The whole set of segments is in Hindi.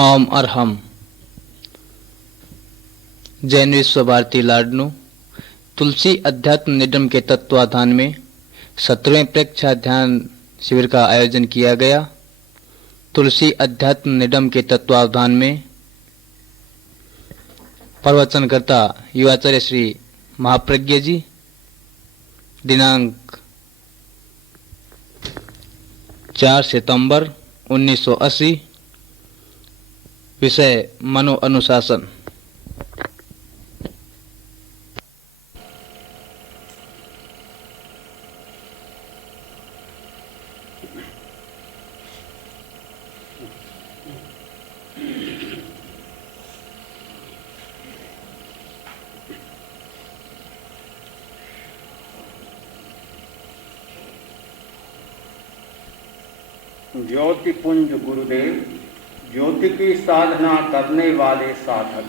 ओम अरहम। जैन विश्व भारती लाडनू तुलसी अध्यात्म निडम के तत्वाधान में 17वें प्रेक्षा ध्यान शिविर का आयोजन किया गया। तुलसी अध्यात्म निडम के तत्वाधान में प्रवचनकर्ता युवाचार्य श्री महाप्रज्ञ जी, दिनांक 4 सितंबर 1980। विषय मनो अनुशासन। ज्योति पुंज गुरुदेव, ज्योति की साधना करने वाले साधक।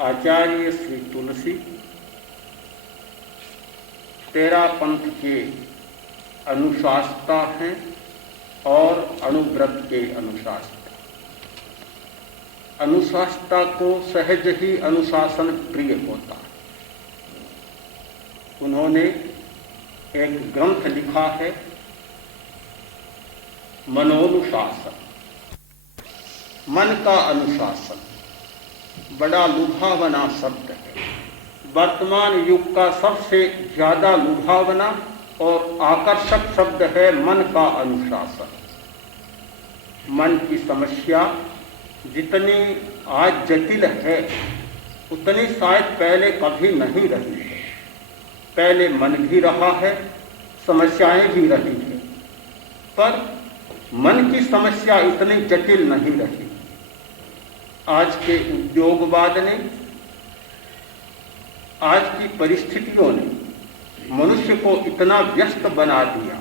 आचार्य श्री तुलसी तेरा पंथ के अनुशासता हैं और अनुव्रत के अनुशासता। अनुशासता को सहज ही अनुशासन प्रिय होता है। उन्होंने एक ग्रंथ लिखा है, मनोनुशासन, मन का अनुशासन। बड़ा लुभावना शब्द है। वर्तमान युग का सबसे ज्यादा लुभावना और आकर्षक शब्द है मन का अनुशासन। मन की समस्या जितनी आज जटिल है उतनी शायद पहले कभी नहीं रही है। पहले मन भी रहा है, समस्याएं भी रही है, पर मन की समस्या इतनी जटिल नहीं रही। आज के उद्योगवाद ने, आज की परिस्थितियों ने मनुष्य को इतना व्यस्त बना दिया।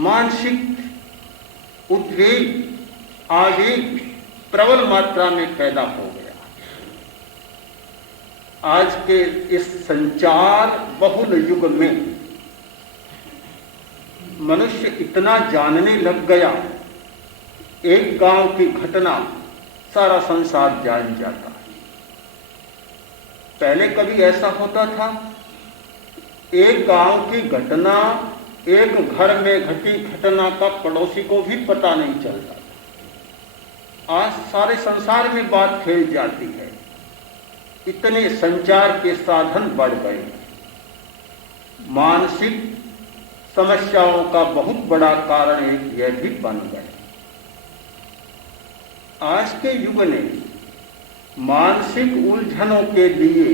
मानसिक उद्वेग, आवेग प्रबल मात्रा में पैदा हो गया। आज के इस संचार बहुल युग में मनुष्य इतना जानने लग गया, एक गांव की घटना सारा संसार जान जाता है। पहले कभी ऐसा होता था, एक गांव की घटना, एक घर में घटी घटना का पड़ोसी को भी पता नहीं चलता था। आज सारे संसार में बात फैल जाती है। इतने संचार के साधन बढ़ गए। मानसिक समस्याओं का बहुत बड़ा कारण एक यह भी बन गए। आज के युग ने मानसिक उलझनों के लिए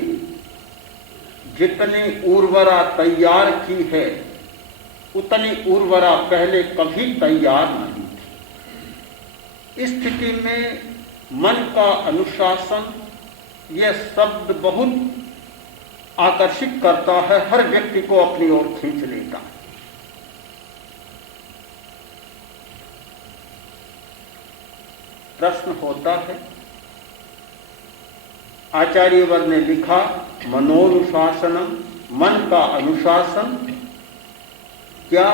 जितनी उर्वरा तैयार की है उतनी उर्वरा पहले कभी तैयार नहीं थी। इस स्थिति में मन का अनुशासन यह शब्द बहुत आकर्षित करता है, हर व्यक्ति को अपनी ओर खींच लेता है। प्रश्न होता है, आचार्यवर ने लिखा मनोनुशासनम, मन का अनुशासन। क्या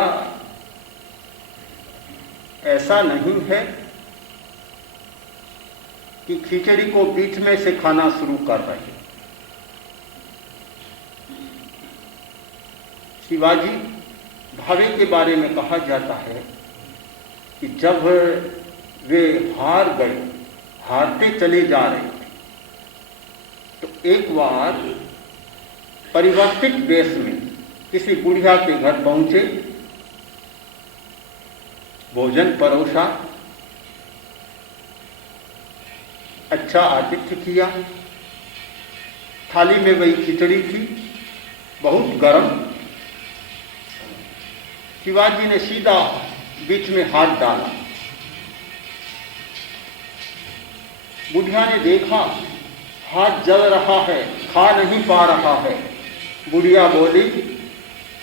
ऐसा नहीं है कि खिचड़ी को बीच में से खाना शुरू कर रहे हैं? शिवाजी भावे के बारे में कहा जाता है कि जब वे हार गए, हारते चले जा रहे थे, तो एक बार परिवर्तित वेश में किसी बुढ़िया के घर पहुंचे, भोजन परोसा, अच्छा आतिथ्य किया। थाली में वही खिचड़ी थी, बहुत गर्म। शिवाजी ने सीधा बीच में हाथ डाला। बुढ़िया ने देखा हाथ जल रहा है, खा नहीं पा रहा है। बुढ़िया बोली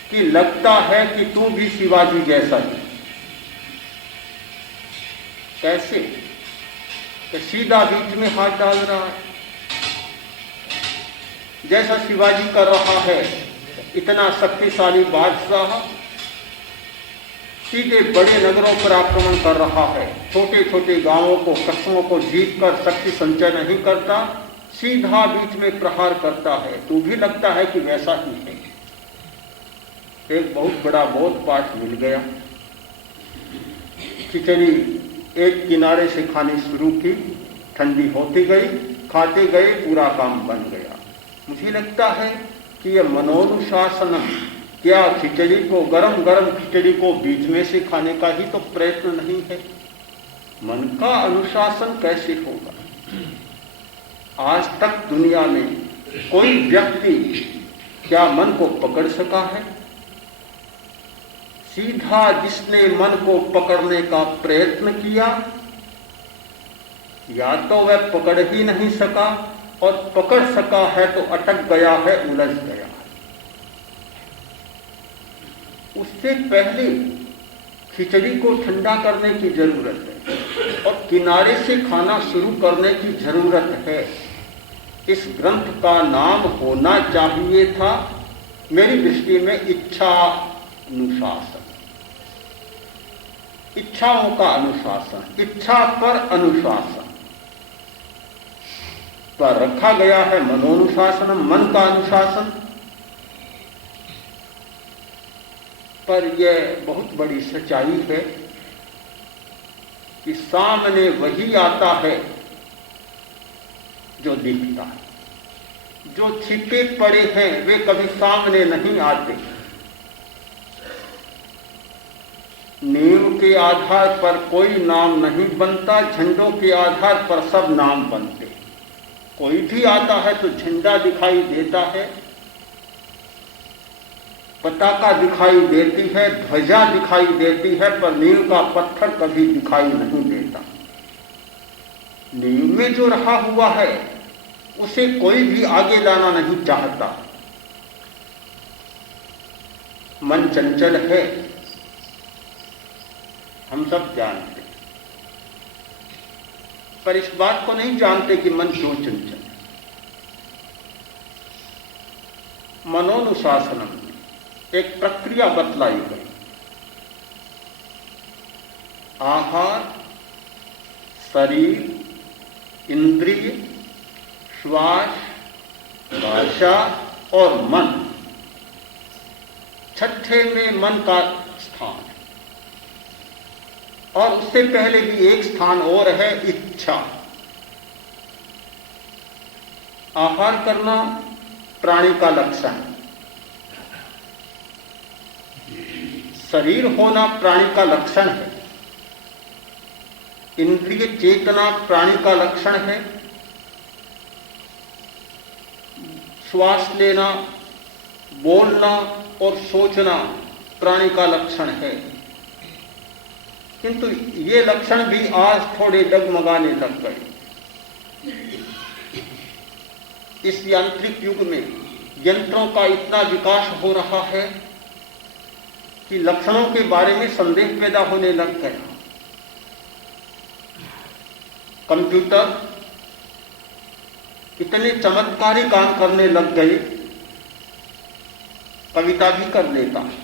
कि लगता है कि तू भी शिवाजी जैसा ही। कैसे? तो सीधा बीच में हाथ डाल रहा है। जैसा शिवाजी कर रहा है इतना शक्तिशाली बादशाह सीधे बड़े नगरों पर आक्रमण कर रहा है, छोटे छोटे गांवों को, कस्बों को जीत कर शक्ति संचय नहीं करता, सीधा बीच में प्रहार करता है। तो भी लगता है कि वैसा ही है। एक बहुत बड़ा बोध पाठ मिल गया। खिचड़ी एक किनारे से खानी शुरू की, ठंडी होती गई, खाते गए, पूरा काम बन गया। मुझे लगता है कि यह मनोनुशासन, क्या खिचड़ी को, गरम गरम खिचड़ी को बीच में से खाने का ही तो प्रयत्न नहीं है। मन का अनुशासन कैसे होगा? आज तक दुनिया में कोई व्यक्ति क्या मन को पकड़ सका है? सीधा जिसने मन को पकड़ने का प्रयत्न किया, या तो वह पकड़ ही नहीं सका, और पकड़ सका है तो अटक गया है, उलझ गया है। उससे पहले खिचड़ी को ठंडा करने की जरूरत है और किनारे से खाना शुरू करने की जरूरत है। इस ग्रंथ का नाम होना चाहिए था मेरी दृष्टि में इच्छा अनुशासन, इच्छाओं का अनुशासन, इच्छा पर अनुशासन पर रखा गया है मनोनुशासन, मन का अनुशासन। पर यह बहुत बड़ी सच्चाई है कि सामने वही आता है जो दिखता है। जो छिपे पड़े हैं वे कभी सामने नहीं आते। नींव के आधार पर कोई नाम नहीं बनता, झंडों के आधार पर सब नाम बनते। कोई भी आता है तो झंडा दिखाई देता है, पताका दिखाई देती है, ध्वजा दिखाई देती है, पर नींव का पत्थर कभी दिखाई नहीं देता। नींव में जो रहा हुआ है उसे कोई भी आगे लाना नहीं चाहता। मन चंचल है, हम सब जानते, पर इस बात को नहीं जानते कि मन क्यों चंचल है। मनोनुशासन में एक प्रक्रिया बतलाई गई। आहार, शरीर, इंद्रिय, श्वास, भाषा और मन, छठे में मन का स्थान है। और उससे पहले भी एक स्थान और है, इच्छा। आहार करना प्राणी का लक्षण है, शरीर होना प्राणी का लक्षण है, इंद्रिय चेतना प्राणी का लक्षण है, श्वास लेना, बोलना और सोचना प्राणी का लक्षण है। किंतु ये लक्षण भी आज थोड़े डगमगाने लग गए। इस यांत्रिक युग में यंत्रों का इतना विकास हो रहा है कि लक्षणों के बारे में संदेह पैदा होने लग गया। कंप्यूटर इतने चमत्कारी काम करने लग गए, कविता भी कर लेता है,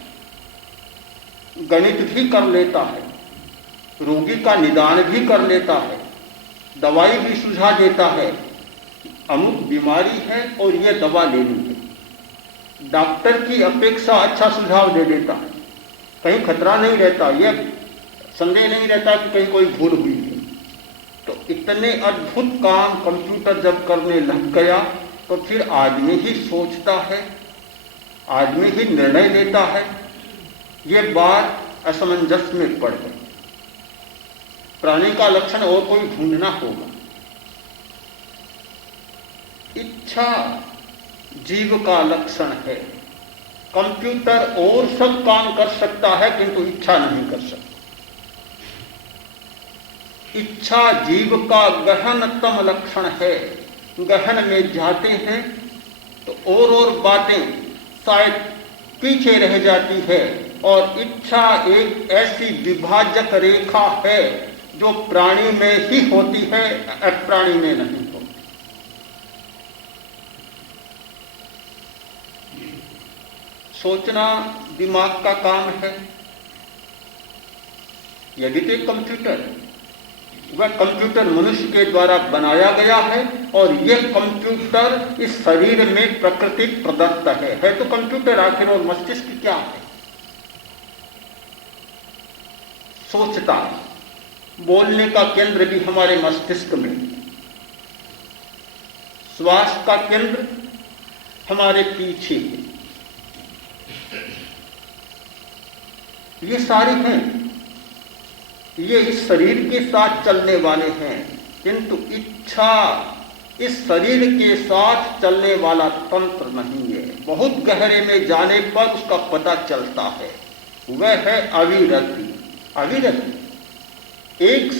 गणित भी कर लेता है, रोगी का निदान भी कर लेता है, दवाई भी सुझा देता है, अमुक बीमारी है और यह दवा लेनी है। डॉक्टर की अपेक्षा अच्छा सुझाव दे देता है, कहीं खतरा नहीं रहता, यह संदेह नहीं रहता कि कहीं कोई भूल हुई है। तो इतने अद्भुत काम कंप्यूटर जब करने लग गया तो फिर आदमी ही सोचता है, आदमी ही निर्णय लेता है। ये बात असमंजस में पड़ गई। प्राणी का लक्षण और कोई ढूंढना होगा। इच्छा जीव का लक्षण है। कंप्यूटर और सब काम कर सकता है किंतु इच्छा नहीं कर सकता। इच्छा जीव का गहनतम लक्षण है। गहन में जाते हैं तो और बातें शायद पीछे रह जाती है, और इच्छा एक ऐसी विभाजक रेखा है जो प्राणी में ही होती है, अप्राणी में नहीं होती। सोचना दिमाग का काम है। यदि तो कंप्यूटर, वह कंप्यूटर मनुष्य के द्वारा बनाया गया है और यह कंप्यूटर इस शरीर में प्राकृतिक प्रदत्त है तो कंप्यूटर आखिर और मस्तिष्क क्या है? सोचता, बोलने का केंद्र भी हमारे मस्तिष्क में, श्वास का केंद्र हमारे पीछे है। ये सारे हैं, ये इस शरीर के साथ चलने वाले हैं, किंतु इच्छा इस शरीर के साथ चलने वाला तंत्र नहीं है। बहुत गहरे में जाने पर उसका पता चलता है। वह है अविरति। अविरति एक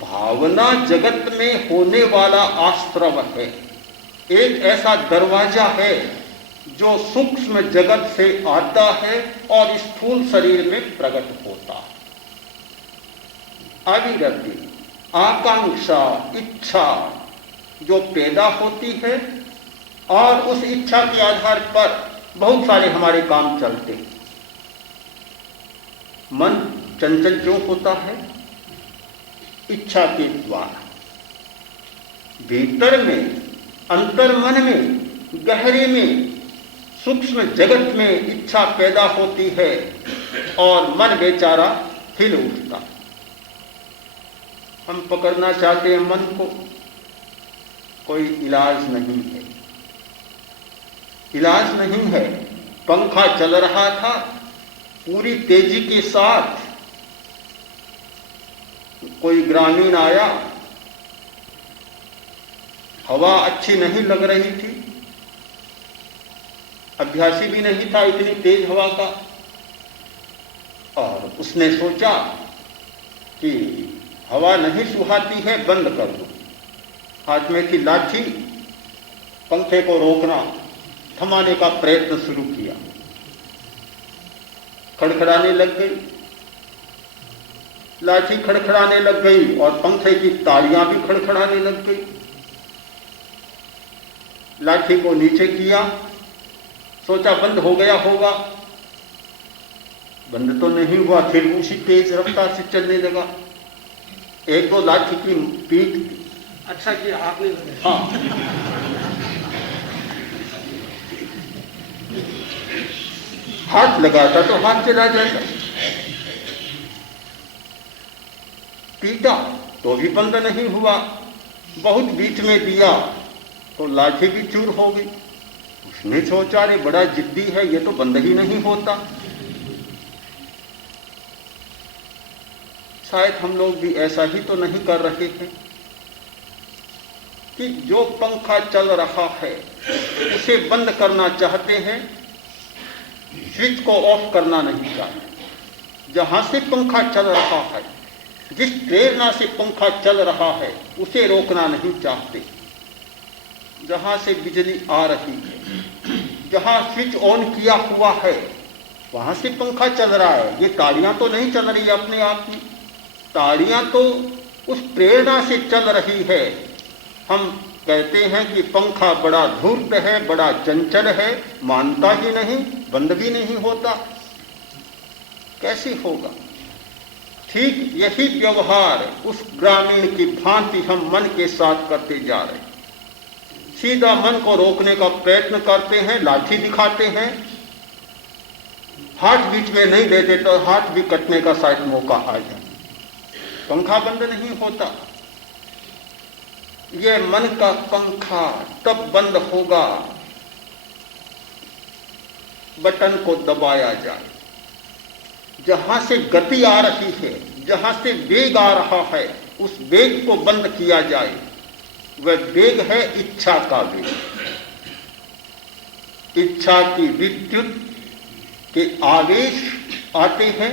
भावना जगत में होने वाला आश्रव है, एक ऐसा दरवाजा है जो सूक्ष्म जगत से आता है और स्थूल शरीर में प्रकट होता है। अविरति आकांक्षा, इच्छा जो पैदा होती है और उस इच्छा के आधार पर बहुत सारे हमारे काम चलते हैं। मन चंचल क्यों होता है? इच्छा के द्वारा। भीतर में, अंतर मन में, गहरे में, सूक्ष्म जगत में इच्छा पैदा होती है और मन बेचारा हिल उठता। हम पकड़ना चाहते हैं मन को, कोई इलाज नहीं है। इलाज नहीं है। पंखा चल रहा था पूरी तेजी के साथ, कोई ग्रामीण आया, हवा अच्छी नहीं लग रही थी, अभ्यासी भी नहीं था इतनी तेज हवा का, और उसने सोचा कि हवा नहीं सुहाती है, बंद कर दो। हाथ में थी लाठी, पंखे को रोकना, थमाने का प्रयत्न शुरू किया। खड़खड़ाने लग गई, लाठी खड़खड़ाने लग गई और पंखे की तालियां भी खड़खड़ाने लग गई। लाठी को नीचे किया, सोचा बंद हो गया होगा, बंद तो नहीं हुआ। फिर उसी तेज रफ्तार से चलने लगा। एक दो लाठी की पीठ, अच्छा किया आपने। हाँ, हाथ लगाता तो हाथ चला जाता, पीटा तो भी बंद नहीं हुआ। बहुत बीच में दिया तो लाठी भी चूर हो गई। उसने सोचा रे बड़ा जिद्दी है, ये तो बंद ही नहीं होता। शायद हम लोग भी ऐसा ही तो नहीं कर रहे हैं कि जो पंखा चल रहा है उसे बंद करना चाहते हैं, स्विच को ऑफ करना नहीं चाहते। जहां से पंखा चल रहा है, जिस प्रेरणा से पंखा चल रहा है, उसे रोकना नहीं चाहते। जहां से बिजली आ रही है, जहां स्विच ऑन किया हुआ है, वहां से पंखा चल रहा है। ये तालियां तो नहीं चल रही अपने आप में, तालियां तो उस प्रेरणा से चल रही है। हम कहते हैं कि पंखा बड़ा धूर्त है, बड़ा चंचल है, मानता ही नहीं, बंद भी नहीं होता। कैसे होगा? ठीक यही व्यवहार उस ग्रामीण की भांति हम मन के साथ करते जा रहे हैं। सीधा मन को रोकने का प्रयत्न करते हैं, लाठी दिखाते हैं, हाथ बीच में नहीं देते तो हाथ भी कटने का शायद मौका आ जाए। पंखा बंद नहीं होता। ये मन का पंखा तब बंद होगा बटन को दबाया जाए। जहां से गति आ रही है, जहां से वेग आ रहा है, उस वेग को बंद किया जाए। वह वेग है इच्छा का वेग। इच्छा की विद्युत के आवेश आते हैं,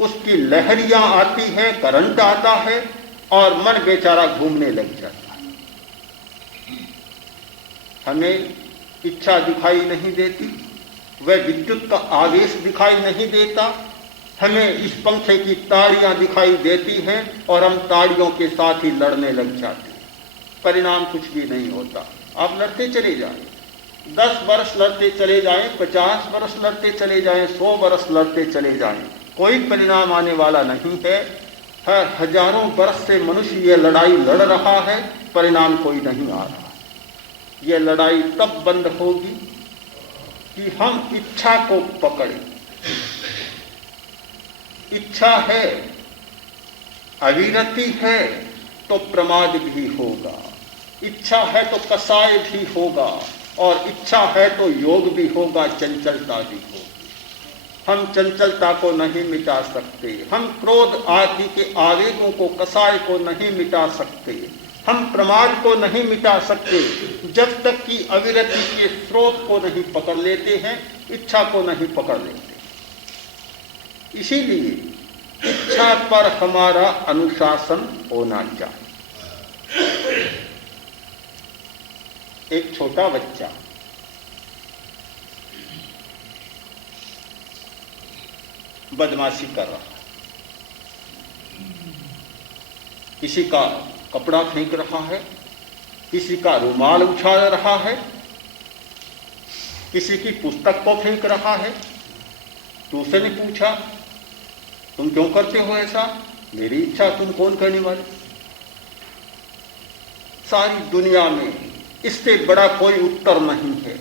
उसकी लहरियां आती हैं, करंट आता है और मन बेचारा घूमने लग जाता है। हमें इच्छा दिखाई नहीं देती, वह विद्युत का आवेश दिखाई नहीं देता। हमें इस पंखे की ताड़ियां दिखाई देती हैं और हम ताड़ियों के साथ ही लड़ने लग जाते हैं। परिणाम कुछ भी नहीं होता, आप लड़ते चले जाए। 10 वर्ष लड़ते चले जाएं, 50 वर्ष लड़ते चले जाएं, 100 वर्ष लड़ते चले जाएं, कोई परिणाम आने वाला नहीं है। हर हजारों वर्ष से मनुष्य ये लड़ाई लड़ रहा है, परिणाम कोई नहीं आ रहा। ये लड़ाई तब बंद होगी कि हम इच्छा को पकड़ें। इच्छा है, अविरति है तो प्रमाद भी होगा, इच्छा है तो कसाय भी होगा, और इच्छा है तो योग भी होगा, चंचलता भी होगी। हम चंचलता को नहीं मिटा सकते, हम क्रोध आदि के आवेगों को, कसाय को नहीं मिटा सकते, हम प्रमाद को नहीं मिटा सकते जब तक कि अविरति के स्रोत को नहीं पकड़ लेते हैं, इच्छा को नहीं पकड़ लेते। इसीलिए इच्छा पर हमारा अनुशासन होना चाहिए। एक छोटा बच्चा बदमाशी कर रहा है, किसी का कपड़ा फेंक रहा है, किसी का रुमाल उछाल रहा है, किसी की पुस्तक को फेंक रहा है। तो उसने पूछा, तुम क्यों करते हो ऐसा? मेरी इच्छा, तुम कौन करने वाले? सारी दुनिया में इससे बड़ा कोई उत्तर नहीं है।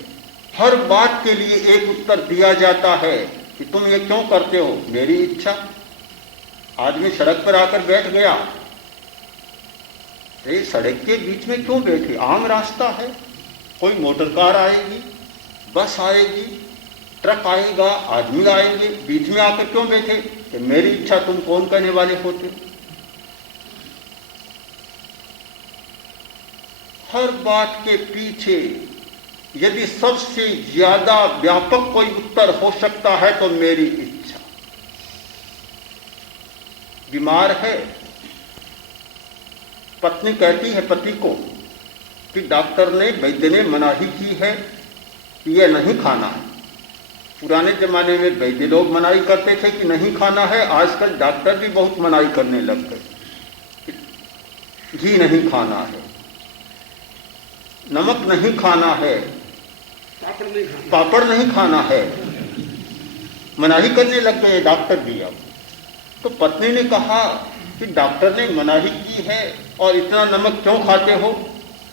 हर बात के लिए एक उत्तर दिया जाता है कि तुम ये क्यों करते हो? मेरी इच्छा। आदमी सड़क पर आकर बैठ गया, अरे सड़क के बीच में क्यों बैठे? आम रास्ता है, कोई मोटर कार आएगी, बस आएगी, ट्रक आएगा, आदमी आएंगे, बीच में आकर क्यों बैठे? कि मेरी इच्छा, तुम कौन करने वाले होते? हर बात के पीछे यदि सबसे ज्यादा व्यापक कोई उत्तर हो सकता है तो मेरी इच्छा। बीमार है, पत्नी कहती है पति को कि डॉक्टर ने, वैद्य ने मनाही की है कि यह नहीं खाना है। पुराने जमाने में वैद्य लोग मनाही करते थे कि नहीं खाना है, आजकल डॉक्टर भी बहुत मनाही करने लग गए। घी नहीं खाना है, नमक नहीं खाना है, पापड़ नहीं खाना है, मनाही करने लग गए डॉक्टर भी। अब तो पत्नी ने कहा कि डॉक्टर ने मनाही की है और इतना नमक क्यों खाते हो?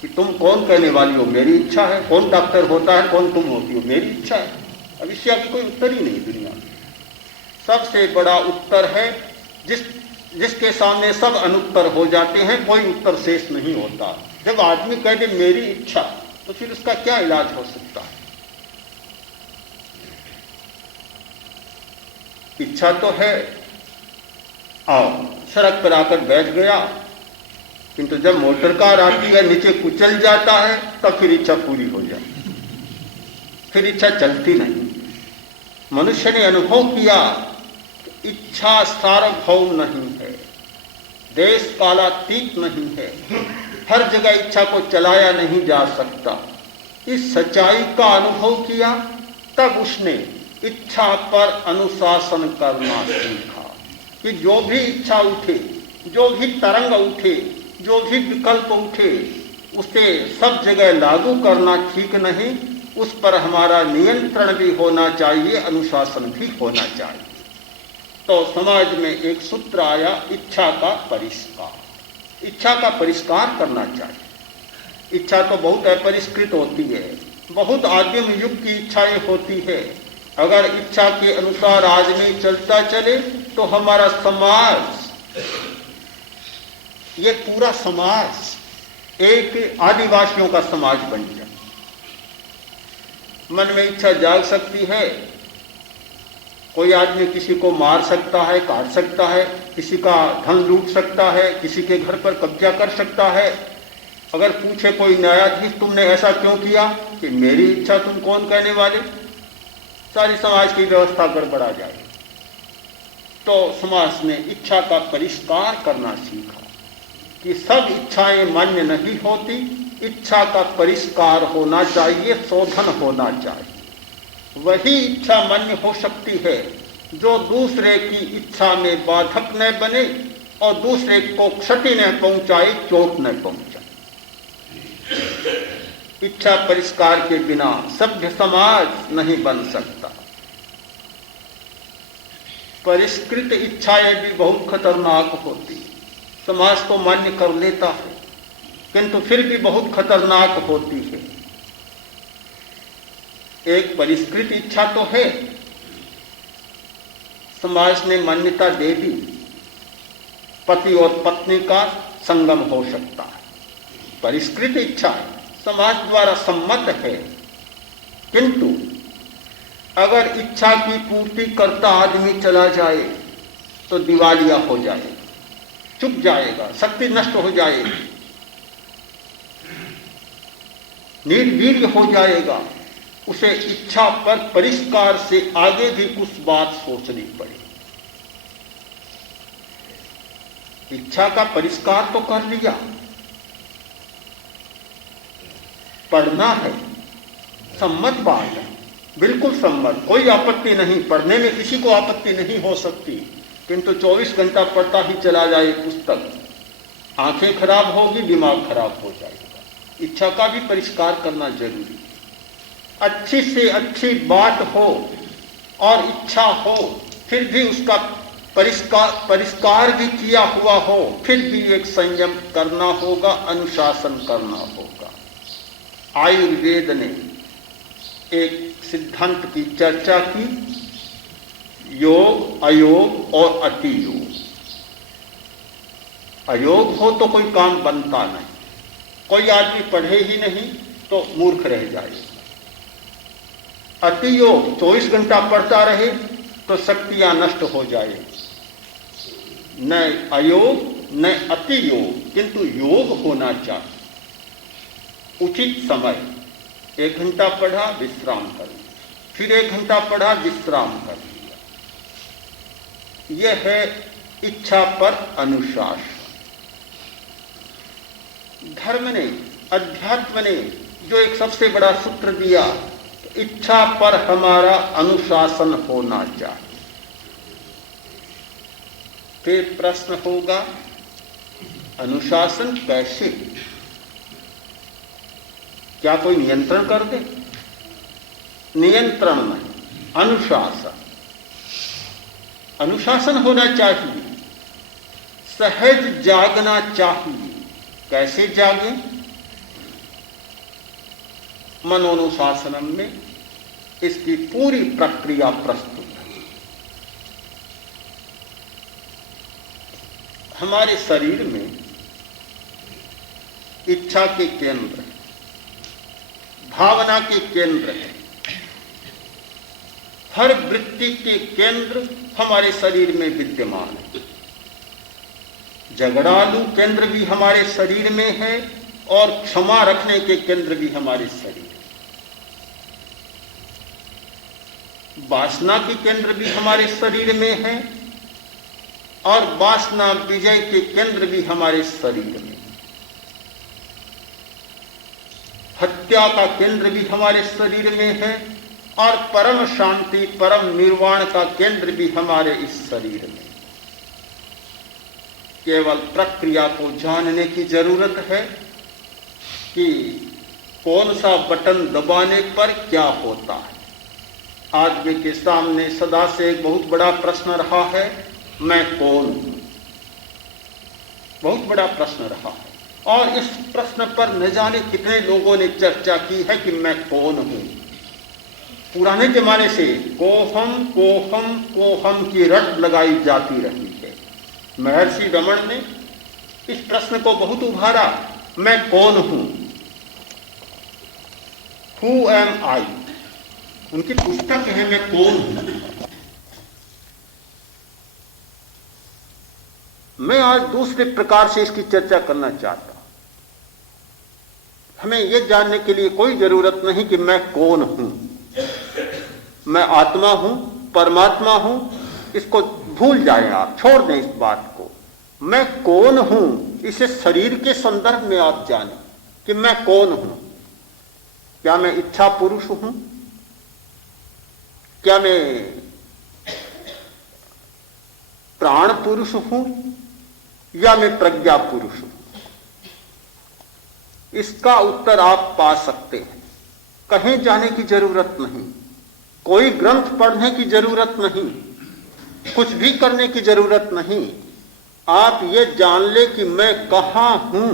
कि तुम कौन कहने वाली हो? मेरी इच्छा है। कौन डॉक्टर होता है, कौन तुम होती हो? मेरी इच्छा है। अब इससे अभी कोई उत्तर ही नहीं दुनिया में। सबसे बड़ा उत्तर है जिसके सामने सब अनुत्तर हो जाते हैं, कोई उत्तर शेष नहीं होता। जब आदमी कह दे मेरी इच्छा, तो फिर उसका क्या इलाज हो सकता है? इच्छा तो है, आओ सड़क पर आकर बैठ गया, किंतु जब मोटर कार आती है, नीचे कुचल जाता है, तब फिर इच्छा पूरी हो जाती, फिर इच्छा चलती नहीं। मनुष्य ने अनुभव किया कि इच्छा सार्वभौम नहीं है, देश कालातीत नहीं है, हर जगह इच्छा को चलाया नहीं जा सकता। इस सच्चाई का अनुभव किया, तब उसने इच्छा पर अनुशासन करना सीखा कि जो भी इच्छा उठे, जो भी तरंग उठे, जो भी विकल्प उठे, उसे सब जगह लागू करना ठीक नहीं, उस पर हमारा नियंत्रण भी होना चाहिए, अनुशासन भी होना चाहिए। तो समाज में एक सूत्र आया, इच्छा का परिष्कार। इच्छा का परिष्कार करना चाहिए। इच्छा तो बहुत अपरिष्कृत होती है, बहुत आदिम युग की इच्छाएं होती है। अगर इच्छा के अनुसार आदमी चलता चले तो हमारा समाज, ये पूरा समाज एक आदिवासियों का समाज बन जाए। मन में इच्छा जाग सकती है, कोई आदमी किसी को मार सकता है, काट सकता है, किसी का धन लूट सकता है, किसी के घर पर कब्जा कर सकता है। अगर पूछे कोई न्यायाधीश तुमने ऐसा क्यों किया? कि मेरी इच्छा, तुम कौन कहने वाले? सारी समाज की व्यवस्था गड़बड़ा जाए। तो समाज ने इच्छा का परिष्कार करना सीखा कि सब इच्छाएं मान्य नहीं होती, इच्छा का परिष्कार होना चाहिए, शोधन होना चाहिए। वही इच्छा मान्य हो सकती है जो दूसरे की इच्छा में बाधक न बने और दूसरे को क्षति न पहुंचाए, चोट न पहुंचाए। इच्छा परिष्कार के बिना सभ्य समाज नहीं बन सकता। परिष्कृत इच्छाएं भी बहुत खतरनाक होती है। समाज तो मान्य कर लेता है, किंतु फिर भी बहुत खतरनाक होती है। एक परिष्कृत इच्छा तो है, समाज ने मान्यता दे दी, पति और पत्नी का संगम हो सकता है। परिष्कृत इच्छा समाज द्वारा सम्मत है, किंतु अगर इच्छा की पूर्ति करता आदमी चला जाए तो दिवालिया हो जाएगा, चुक जाएगा, शक्ति नष्ट हो जाएगी, निर्वीर्य हो जाएगा। उसे इच्छा पर परिष्कार से आगे भी कुछ बात सोचनी पड़ेगी। इच्छा का परिष्कार तो कर लिया, पढ़ना है, सम्मत बात है, बिल्कुल सम्मत, कोई आपत्ति नहीं, पढ़ने में किसी को आपत्ति नहीं हो सकती। किंतु 24 घंटा पढ़ता ही चला जाए पुस्तक, आंखें खराब होगी, दिमाग खराब हो जाएगा। इच्छा का भी परिष्कार करना जरूरी है। अच्छी से अच्छी बात हो और इच्छा हो, फिर भी उसका परिष्कार भी किया हुआ हो, फिर भी एक संयम करना होगा, अनुशासन करना होगा। आयुर्वेद ने एक सिद्धांत की चर्चा की, योग, अयोग और अति योग। अयोग हो तो कोई काम बनता नहीं, कोई आदमी पढ़े ही नहीं तो मूर्ख रह जाए। अति योग 24 घंटा पढ़ता रहे तो शक्तियां नष्ट हो जाए। न अयोग न अति योग, किंतु योग होना चाहिए। उचित समय, 1 घंटा पढ़ा, विश्राम कर लिया, फिर 1 घंटा पढ़ा, विश्राम कर लिया। यह है इच्छा पर अनुशासन। धर्म ने, अध्यात्म ने जो एक सबसे बड़ा सूत्र दिया, इच्छा पर हमारा अनुशासन होना चाहिए। फिर प्रश्न होगा, अनुशासन कैसे? क्या कोई नियंत्रण कर दे? नियंत्रण नहीं, अनुशासन। अनुशासन होना चाहिए, सहज जागना चाहिए। कैसे जागे? मनोनुशासनम में इसकी पूरी प्रक्रिया प्रस्तुत है। हमारे शरीर में इच्छा के केंद्र, भावना के केंद्र है। हर वृत्ति के केंद्र हमारे शरीर में विद्यमान है। झगड़ालू केंद्र भी हमारे शरीर में है और क्षमा रखने के केंद्र भी हमारे शरीर। वासना के केंद्र भी हमारे शरीर में है और वासना विजय के केंद्र भी हमारे शरीर में। हत्या का केंद्र भी हमारे शरीर में है और परम शांति, परम निर्वाण का केंद्र भी हमारे इस शरीर में। केवल प्रक्रिया को जानने की जरूरत है कि कौन सा बटन दबाने पर क्या होता है। आदमी के सामने सदा से एक बहुत बड़ा प्रश्न रहा है, मैं कौन हूं? बहुत बड़ा प्रश्न रहा है और इस प्रश्न पर न जाने कितने लोगों ने चर्चा की है कि मैं कौन हूं। पुराने जमाने से कोहम कोहम कोहम की रट लगाई जाती रही है। महर्षि रमण ने इस प्रश्न को बहुत उभारा, मैं कौन हूं? Who am I? उनकी पुस्तक है मैं कौन हूं। मैं आज दूसरे प्रकार से इसकी चर्चा करना चाहता हूं। हमें यह जानने के लिए कोई जरूरत नहीं कि मैं कौन हूं। मैं आत्मा हूं, परमात्मा हूं, इसको भूल जाएं आप, छोड़ दें इस बात को। मैं कौन हूं, इसे शरीर के संदर्भ में आप जानें कि मैं कौन हूं। क्या मैं इच्छा पुरुष हूं? क्या मैं प्राण पुरुष हूं या मैं प्रज्ञा पुरुष हूं? इसका उत्तर आप पा सकते हैं। कहीं जाने की जरूरत नहीं, कोई ग्रंथ पढ़ने की जरूरत नहीं, कुछ भी करने की जरूरत नहीं। आप ये जान ले कि मैं कहां हूं,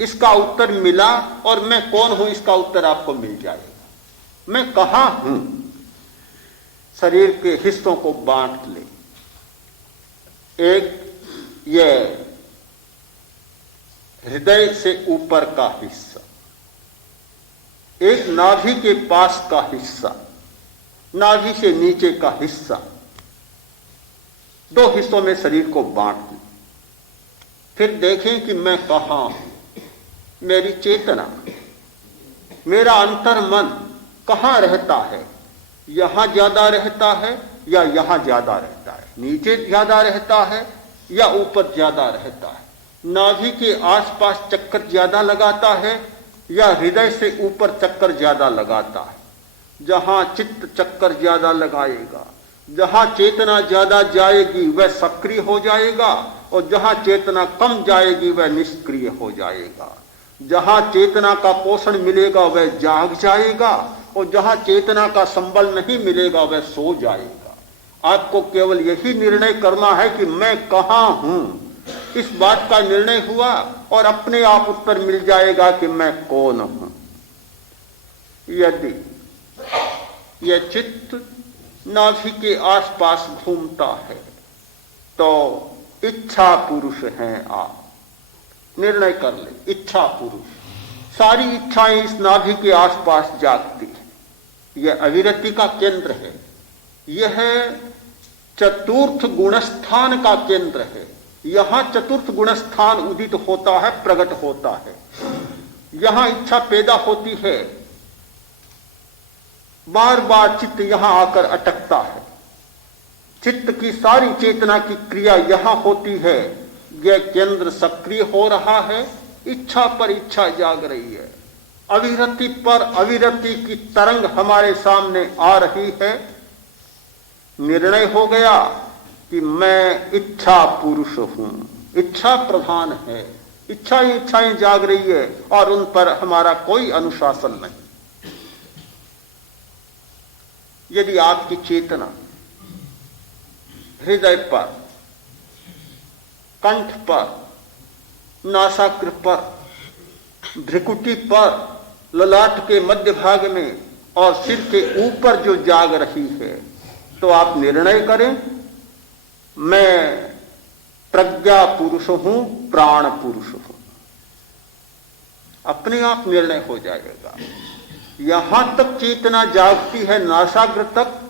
इसका उत्तर मिला, और मैं कौन हूं इसका उत्तर आपको मिल जाएगा। मैं कहां हूं, शरीर के हिस्सों को बांट ले। एक ये हृदय से ऊपर का हिस्सा, एक नाभि के पास का हिस्सा, नाभि से नीचे का हिस्सा, दो हिस्सों में शरीर को बांट दें। फिर देखें कि मैं कहां हूं। मेरी चेतना, मेरा अंतर्मन कहां रहता है? यहां ज्यादा रहता है या यहां ज्यादा रहता है? नीचे ज्यादा रहता है या ऊपर ज्यादा रहता है? नाभि के आसपास चक्कर ज्यादा लगाता है या हृदय से ऊपर चक्कर ज्यादा लगाता है? जहां चित्त चक्कर ज्यादा लगाएगा, जहां चेतना ज्यादा जाएगी वह सक्रिय हो जाएगा, और जहां चेतना कम जाएगी वह निष्क्रिय हो जाएगा। जहां चेतना का पोषण मिलेगा वह जाग जाएगा, और जहां चेतना का संबल नहीं मिलेगा वह सो जाएगा। आपको केवल यही निर्णय करना है कि मैं कहां हूं। इस बात का निर्णय हुआ और अपने आप उत्तर मिल जाएगा कि मैं कौन हूं। यदि यह चित्त नाभि के आसपास घूमता है तो इच्छा पुरुष हैं आप। निर्णय कर ले, इच्छा पुरुष। सारी इच्छाएं इस नाभि के आसपास जागती हैं। यह अविरति का केंद्र है, यह चतुर्थ गुणस्थान का केंद्र है। यहां चतुर्थ गुणस्थान उदित होता है, प्रकट होता है। यहां इच्छा पैदा होती है, बार बार चित्त यहां आकर अटकता है। चित्त की सारी चेतना की क्रिया यहां होती है। यह केंद्र सक्रिय हो रहा है, इच्छा पर इच्छा जाग रही है, अविरति पर अविरति की तरंग हमारे सामने आ रही है। निर्णय हो गया कि मैं इच्छा पुरुष हूं, इच्छा प्रधान है, इच्छाएं जाग रही है और उन पर हमारा कोई अनुशासन नहीं। यदि आपकी चेतना हृदय पर, कंठ पर, नासाग्र पर, भ्रिकुटी पर, ललाट के मध्य भाग में और सिर के ऊपर जो जाग रही है, तो आप निर्णय करें मैं प्रज्ञा पुरुष हूं, प्राण पुरुष हूं। अपने आप निर्णय हो जाएगा। यहां तक चेतना जागती है नासाग्र तक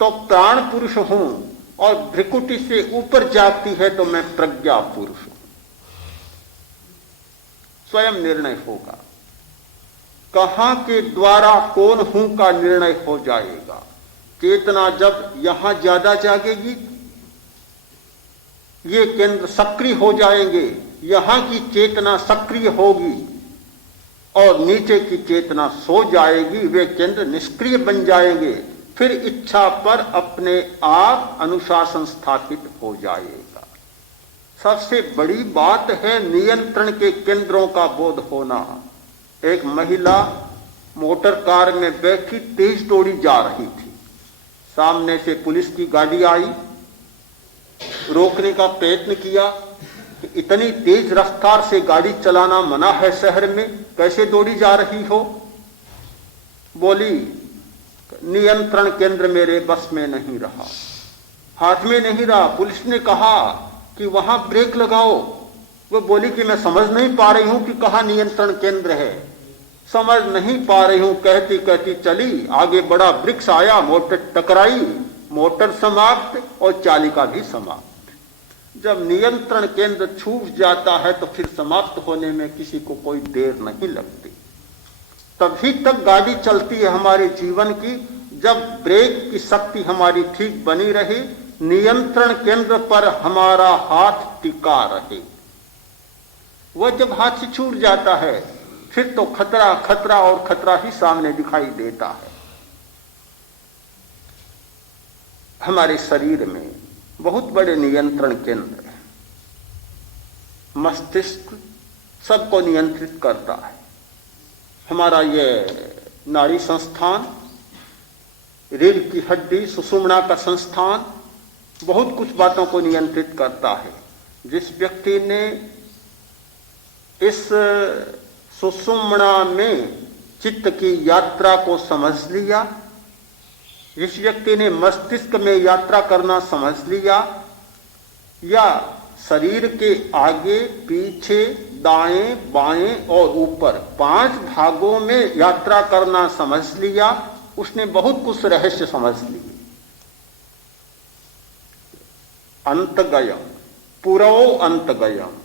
तो प्राण पुरुष हूं, और भ्रिकुटी से ऊपर जागती है तो मैं प्रज्ञा पुरुष हूं। स्वयं निर्णय होगा। कहां के द्वारा कौन हूं का निर्णय हो जाएगा। चेतना जब यहां ज्यादा जागेगी, ये केंद्र सक्रिय हो जाएंगे, यहां की चेतना सक्रिय होगी और नीचे की चेतना सो जाएगी, वे केंद्र निष्क्रिय बन जाएंगे। फिर इच्छा पर अपने आप अनुशासन स्थापित हो जाएगा। सबसे बड़ी बात है नियंत्रण के केंद्रों का बोध होना। एक महिला मोटर कार में बैठी तेज दौड़ी जा रही थी। सामने से पुलिस की गाड़ी आई, रोकने का प्रयत्न किया कि इतनी तेज रफ्तार से गाड़ी चलाना मना है शहर में, कैसे दौड़ी जा रही हो। बोली नियंत्रण केंद्र मेरे बस में नहीं रहा, हाथ में नहीं रहा। पुलिस ने कहा कि वहां ब्रेक लगाओ। वो बोली कि मैं समझ नहीं पा रही हूं कि कहां नियंत्रण केंद्र है, समझ नहीं पा रही हूं। कहती कहती चली, आगे बड़ा वृक्ष आया, मोटर टकराई, मोटर समाप्त और चालिका भी समाप्त। जब नियंत्रण केंद्र छूट जाता है तो फिर समाप्त होने में किसी को कोई देर नहीं लगती। तभी तक गाड़ी चलती है हमारे जीवन की जब ब्रेक की शक्ति हमारी ठीक बनी रहे, नियंत्रण केंद्र पर हमारा हाथ टिका रहे। वह जब हाथ से छूट जाता है फिर तो खतरा खतरा और खतरा ही सामने दिखाई देता है। हमारे शरीर में बहुत बड़े नियंत्रण केंद्र हैं। मस्तिष्क सबको नियंत्रित करता है। हमारा ये नाड़ी संस्थान, रीढ़ की हड्डी, सुषुम्ना का संस्थान बहुत कुछ बातों को नियंत्रित करता है। जिस व्यक्ति ने इस सुषुम्ना में चित्त की यात्रा को समझ लिया, जिस व्यक्ति ने मस्तिष्क में यात्रा करना समझ लिया, या शरीर के आगे, पीछे, दाएं, बाएं और ऊपर 5 भागों में यात्रा करना समझ लिया, उसने बहुत कुछ रहस्य समझ लिए। अंतगयम, पुरो अंतगयम,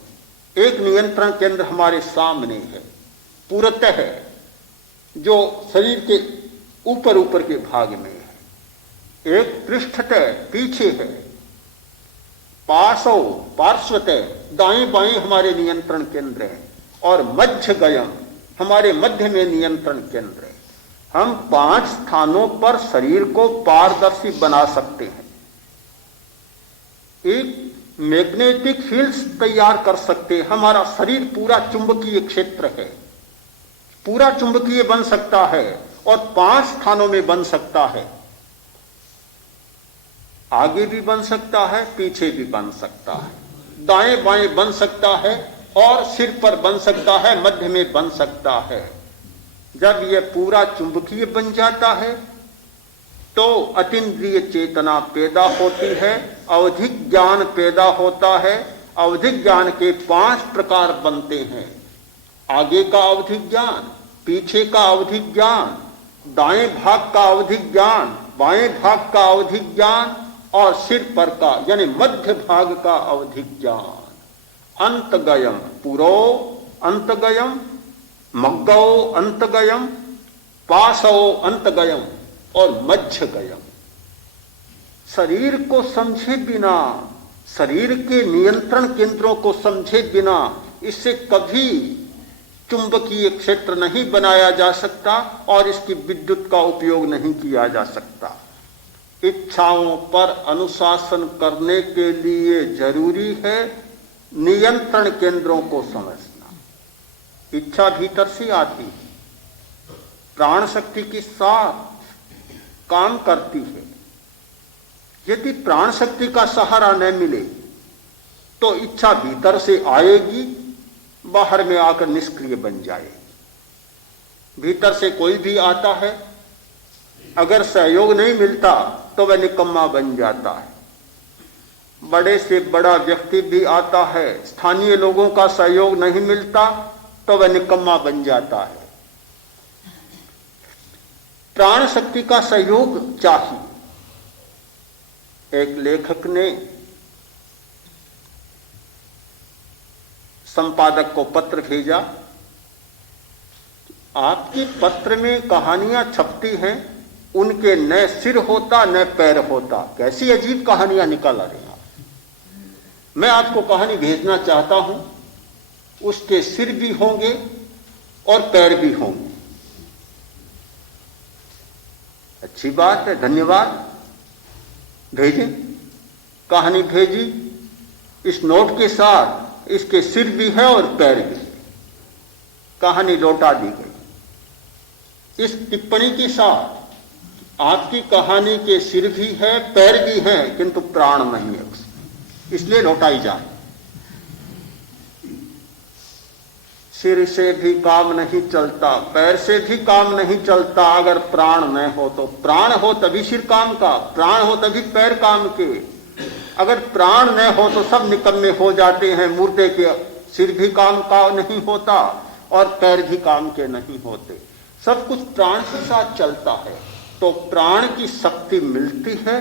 एक नियंत्रण केंद्र हमारे सामने है, पूरतः है, जो शरीर के ऊपर ऊपर के भाग में है। एक पृष्ठतः पीछे है, पार्श्व पार्श्वतः दाएं बाएं हमारे नियंत्रण केंद्र है, और मध्यगयम हमारे मध्य में नियंत्रण केंद्र है। हम 5 स्थानों पर शरीर को पारदर्शी बना सकते हैं। एक मैग्नेटिक फील्ड्स तैयार कर सकते हैं। हमारा शरीर पूरा चुंबकीय क्षेत्र है, पूरा चुंबकीय बन सकता है और 5 स्थानों में बन सकता है। आगे भी बन सकता है, पीछे भी बन सकता है, दाएं बाएं बन सकता है और सिर पर बन सकता है, मध्य में बन सकता है। जब यह पूरा चुंबकीय बन जाता है तो अतीन्द्रिय चेतना पैदा होती है, अवधिक ज्ञान पैदा होता है। अवधिक ज्ञान के 5 प्रकार बनते हैं। आगे का अवधिक ज्ञान, पीछे का अवधिक ज्ञान, दाएं भाग का अवधिक ज्ञान, बाएं भाग का अवधिक ज्ञान और सिर पर का यानी मध्य भाग का अवधिक ज्ञान। अंतगयम, पुरो अंतगयम, मग्गौ अंतगयम, पाशौ अंतगयम और मध्यगयम। शरीर को समझे बिना, शरीर के नियंत्रण केंद्रों को समझे बिना इससे कभी चुंबकीय क्षेत्र नहीं बनाया जा सकता और इसकी विद्युत का उपयोग नहीं किया जा सकता। इच्छाओं पर अनुशासन करने के लिए जरूरी है नियंत्रण केंद्रों को समझना। इच्छा भीतर से आती है, प्राण शक्ति के साथ काम करती है। यदि प्राण शक्ति का सहारा न मिले तो इच्छा भीतर से आएगी, बाहर में आकर निष्क्रिय बन जाएगी। भीतर से कोई भी आता है, अगर सहयोग नहीं मिलता तो वह निकम्मा बन जाता है। बड़े से बड़ा व्यक्ति भी आता है, स्थानीय लोगों का सहयोग नहीं मिलता तो वह निकम्मा बन जाता है। प्राण शक्ति का सहयोग चाहिए। एक लेखक ने संपादक को पत्र भेजा, आपके पत्र में कहानियां छपती हैं, उनके न सिर होता न पैर होता। कैसी अजीब कहानियां निकाल रहे हैं आप। मैं आपको कहानी भेजना चाहता हूं, उसके सिर भी होंगे और पैर भी होंगे। अच्छी बात है, धन्यवाद, भेजें। कहानी भेजी, इस नोट के साथ इसके सिर भी है और पैर भी है। कहानी लौटा दी गई इस टिप्पणी के साथ, आपकी कहानी के सिर भी है पैर भी है किंतु प्राण नहीं है उसमें, इसलिए लौटाई जाए। सिर से भी काम नहीं चलता, पैर से भी काम नहीं चलता अगर प्राण न हो तो। प्राण हो तभी सिर काम का, प्राण हो तभी पैर काम के। अगर प्राण न हो तो सब निकम्मे हो जाते हैं। मुर्दे के सिर भी काम का नहीं होता और पैर भी काम के नहीं होते। सब कुछ प्राण के साथ चलता है तो प्राण की शक्ति मिलती है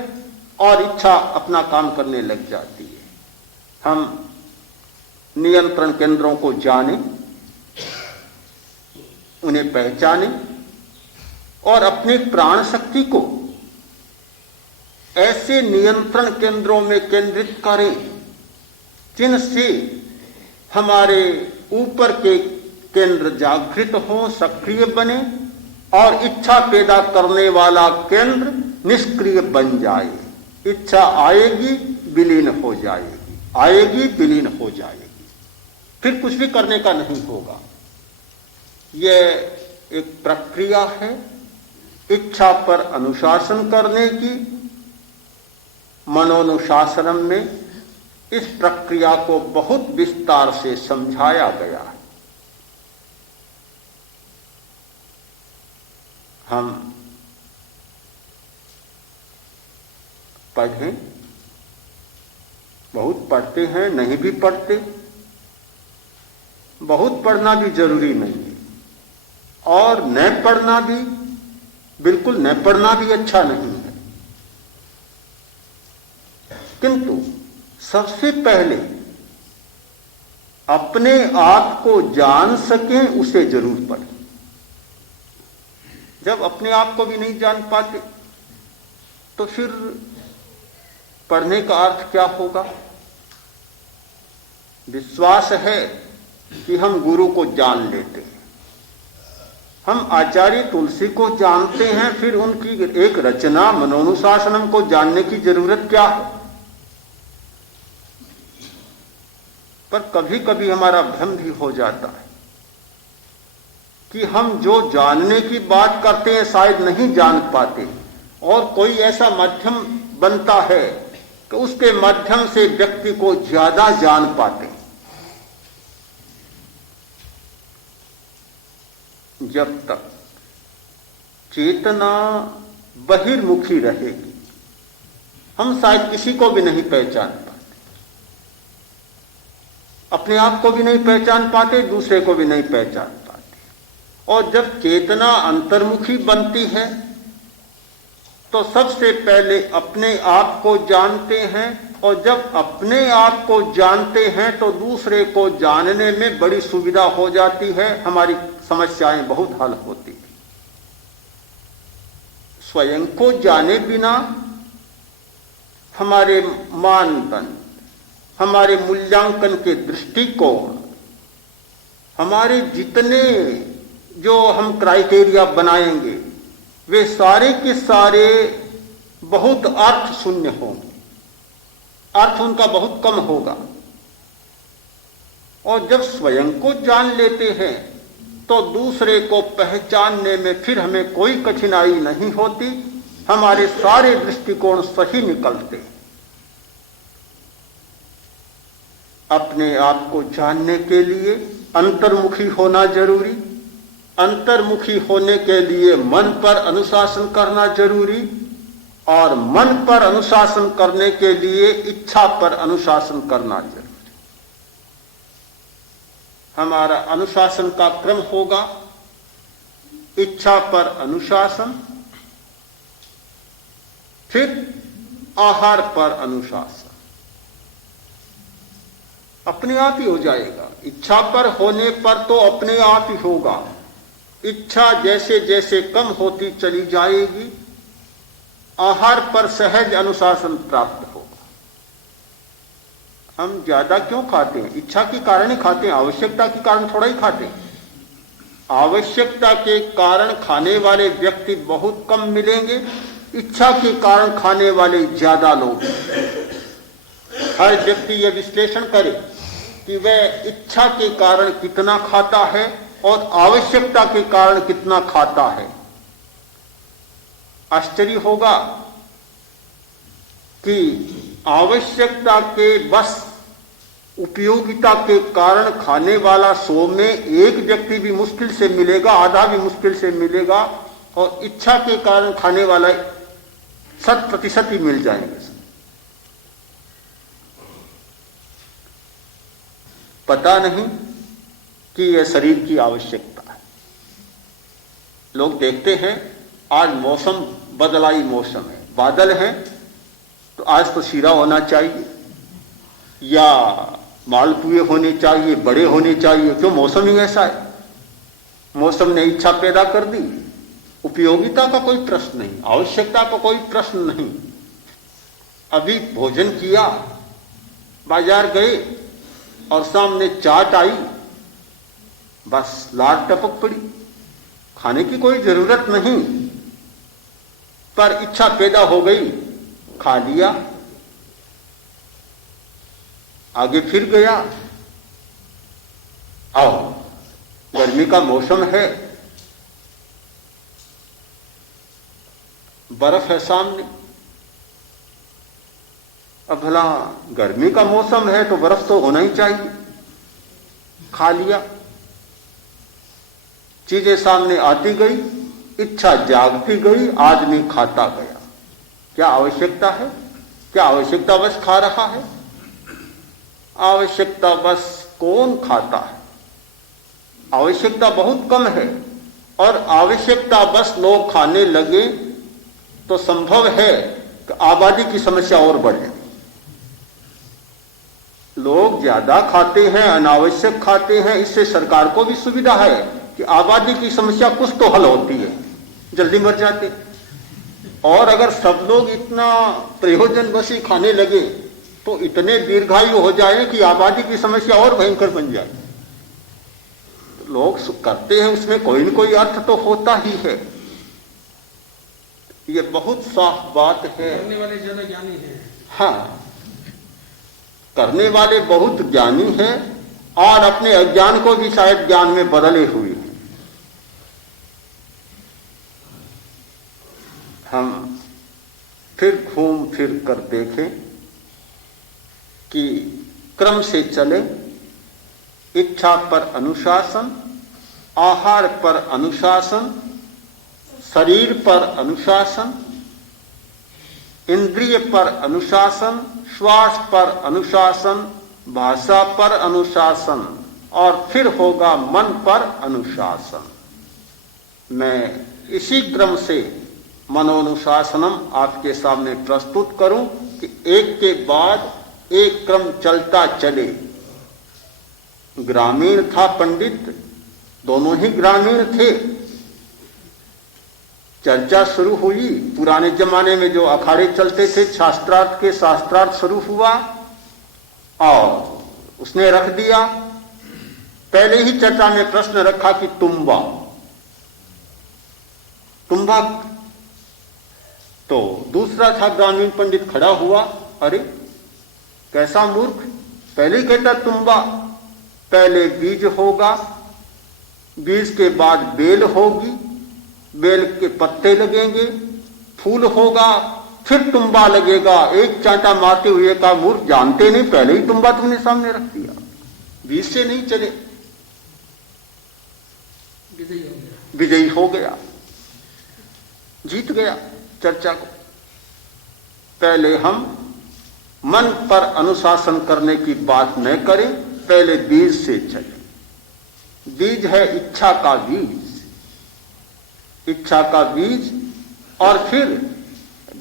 और इच्छा अपना काम करने लग जाती है। हम नियंत्रण केंद्रों को जाने, उन्हें पहचाने और अपनी प्राण शक्ति को ऐसे नियंत्रण केंद्रों में केंद्रित करें जिनसे हमारे ऊपर के केंद्र जागृत हो, सक्रिय बने और इच्छा पैदा करने वाला केंद्र निष्क्रिय बन जाए। इच्छा आएगी, विलीन हो जाएगी, आएगी, विलीन हो जाएगी। फिर कुछ भी करने का नहीं होगा। यह एक प्रक्रिया है इच्छा पर अनुशासन करने की। मनोनुशासनम में इस प्रक्रिया को बहुत विस्तार से समझाया गया है। हम पढ़ें, बहुत पढ़ते हैं, नहीं भी पढ़ते। बहुत पढ़ना भी जरूरी नहीं है और न पढ़ना भी, बिल्कुल न पढ़ना भी अच्छा नहीं है। किंतु सबसे पहले अपने आप को जान सकें उसे जरूर पढ़ें। जब अपने आप को भी नहीं जान पाते तो फिर पढ़ने का अर्थ क्या होगा? विश्वास है कि हम गुरु को जान लेते हैं, हम आचार्य तुलसी को जानते हैं, फिर उनकी एक रचना मनोनुशासनम को जानने की जरूरत क्या है? पर कभी कभी हमारा भ्रम भी हो जाता है कि हम जो जानने की बात करते हैं शायद नहीं जान पाते, और कोई ऐसा माध्यम बनता है कि उसके माध्यम से व्यक्ति को ज्यादा जान पाते हैं। जब तक चेतना बहिर्मुखी रहेगी हम शायद किसी को भी नहीं पहचान पाते, अपने आप को भी नहीं पहचान पाते, दूसरे को भी नहीं पहचान पाते। और जब चेतना अंतर्मुखी बनती है तो सबसे पहले अपने आप को जानते हैं, और जब अपने आप को जानते हैं तो दूसरे को जानने में बड़ी सुविधा हो जाती है, हमारी समस्याएं बहुत हल होती थी। स्वयं को जाने बिना हमारे मानदंड, हमारे मूल्यांकन के दृष्टिकोण, हमारे जितने जो हम क्राइटेरिया बनाएंगे वे सारे के सारे बहुत अर्थ शून्य होंगे, अर्थ उनका बहुत कम होगा। और जब स्वयं को जान लेते हैं तो दूसरे को पहचानने में फिर हमें कोई कठिनाई नहीं होती, हमारे सारे दृष्टिकोण सही निकलते हैं। अपने आप को जानने के लिए अंतर्मुखी होना जरूरी, अंतर्मुखी होने के लिए मन पर अनुशासन करना जरूरी, और मन पर अनुशासन करने के लिए इच्छा पर अनुशासन करना जरूरी। हमारा अनुशासन का क्रम होगा इच्छा पर अनुशासन, फिर आहार पर अनुशासन। अपने आप ही हो जाएगा। इच्छा पर होने पर तो अपने आप ही होगा। इच्छा जैसे जैसे कम होती चली जाएगी, आहार पर सहज अनुशासन प्राप्त होगा। हम ज्यादा क्यों खाते हैं? इच्छा के कारण ही खाते हैं, आवश्यकता के कारण थोड़ा ही खाते हैं। आवश्यकता के कारण खाने वाले व्यक्ति बहुत कम मिलेंगे, इच्छा के कारण खाने वाले ज्यादा लोग। हर व्यक्ति यह विश्लेषण करे कि वह इच्छा के कारण कितना खाता है और आवश्यकता के कारण कितना खाता है। आश्चर्य होगा कि आवश्यकता के बस उपयोगिता के कारण खाने वाला 100 में एक व्यक्ति भी मुश्किल से मिलेगा, आधा भी मुश्किल से मिलेगा, और इच्छा के कारण खाने वाला 100% ही मिल जाएंगे। पता नहीं कि यह शरीर की आवश्यकता है। लोग देखते हैं आज मौसम बदलाई मौसम है, बादल है तो आज तो शीरा होना चाहिए या मालपुए होने चाहिए, बड़े होने चाहिए। क्यों? मौसम ही ऐसा है। मौसम ने इच्छा पैदा कर दी। उपयोगिता का कोई प्रश्न नहीं, आवश्यकता का कोई प्रश्न नहीं। अभी भोजन किया, बाजार गए और सामने चाट आई, बस लार टपक पड़ी। खाने की कोई जरूरत नहीं, पर इच्छा पैदा हो गई, खा लिया, आगे फिर गया। आओ, गर्मी का मौसम है, बर्फ है सामने। अब भला गर्मी का मौसम है तो बर्फ तो होना ही चाहिए। खा लिया, चीजें सामने आती गई, इच्छा जागती गई, आदमी खाता गया। क्या आवश्यकता है? क्या आवश्यकता बस खा रहा है? आवश्यकता बस कौन खाता है? आवश्यकता बहुत कम है, और आवश्यकता बस लोग खाने लगे तो संभव है कि आबादी की समस्या और बढ़े। लोग ज्यादा खाते हैं, अनावश्यक खाते हैं, इससे सरकार को भी सुविधा है कि आबादी की समस्या कुछ तो हल होती है, जल्दी मर जाते। और अगर सब लोग इतना प्रयोजन बसी खाने लगे तो इतने दीर्घायु हो जाए कि आबादी की समस्या और भयंकर बन जाए। लोग करते हैं, उसमें कोई न कोई अर्थ तो होता ही है। ये बहुत साफ बात है। करने वाले ज्यादा ज्ञानी हैं। हाँ, करने वाले बहुत ज्ञानी हैं और अपने अज्ञान को भी शायद ज्ञान में बदले हुए हैं। हम फिर घूम फिर कर देखें कि क्रम से चले। इच्छा पर अनुशासन, आहार पर अनुशासन, शरीर पर अनुशासन, इंद्रिय पर अनुशासन, श्वास पर अनुशासन, भाषा पर अनुशासन, और फिर होगा मन पर अनुशासन। मैं इसी क्रम से मनोनुशासनम आपके सामने प्रस्तुत करूं कि एक के बाद एक क्रम चलता चले। ग्रामीण था पंडित, दोनों ही ग्रामीण थे। चर्चा शुरू हुई। पुराने जमाने में जो अखाड़े चलते थे, शास्त्रार्थ के शास्त्रार्थ शुरू हुआ और उसने रख दिया। पहले ही चर्चा में प्रश्न रखा कि तुम्बा, तुम्बा। तो दूसरा था ग्रामीण पंडित खड़ा हुआ, अरे कैसा मूर्ख, पहले ही कहता तुम्बा। पहले बीज होगा, बीज के बाद बेल होगी, बेल के पत्ते लगेंगे, फूल होगा, फिर तुम्बा लगेगा। एक चांटा मारते हुए का मूर्ख, जानते नहीं, पहले ही तुम्बा तुमने सामने रख दिया, बीज से नहीं चले। विजयी हो गया, जीत गया चर्चा को। पहले हम मन पर अनुशासन करने की बात न करें, पहले बीज से चले। बीज है इच्छा का बीज, इच्छा का बीज। और फिर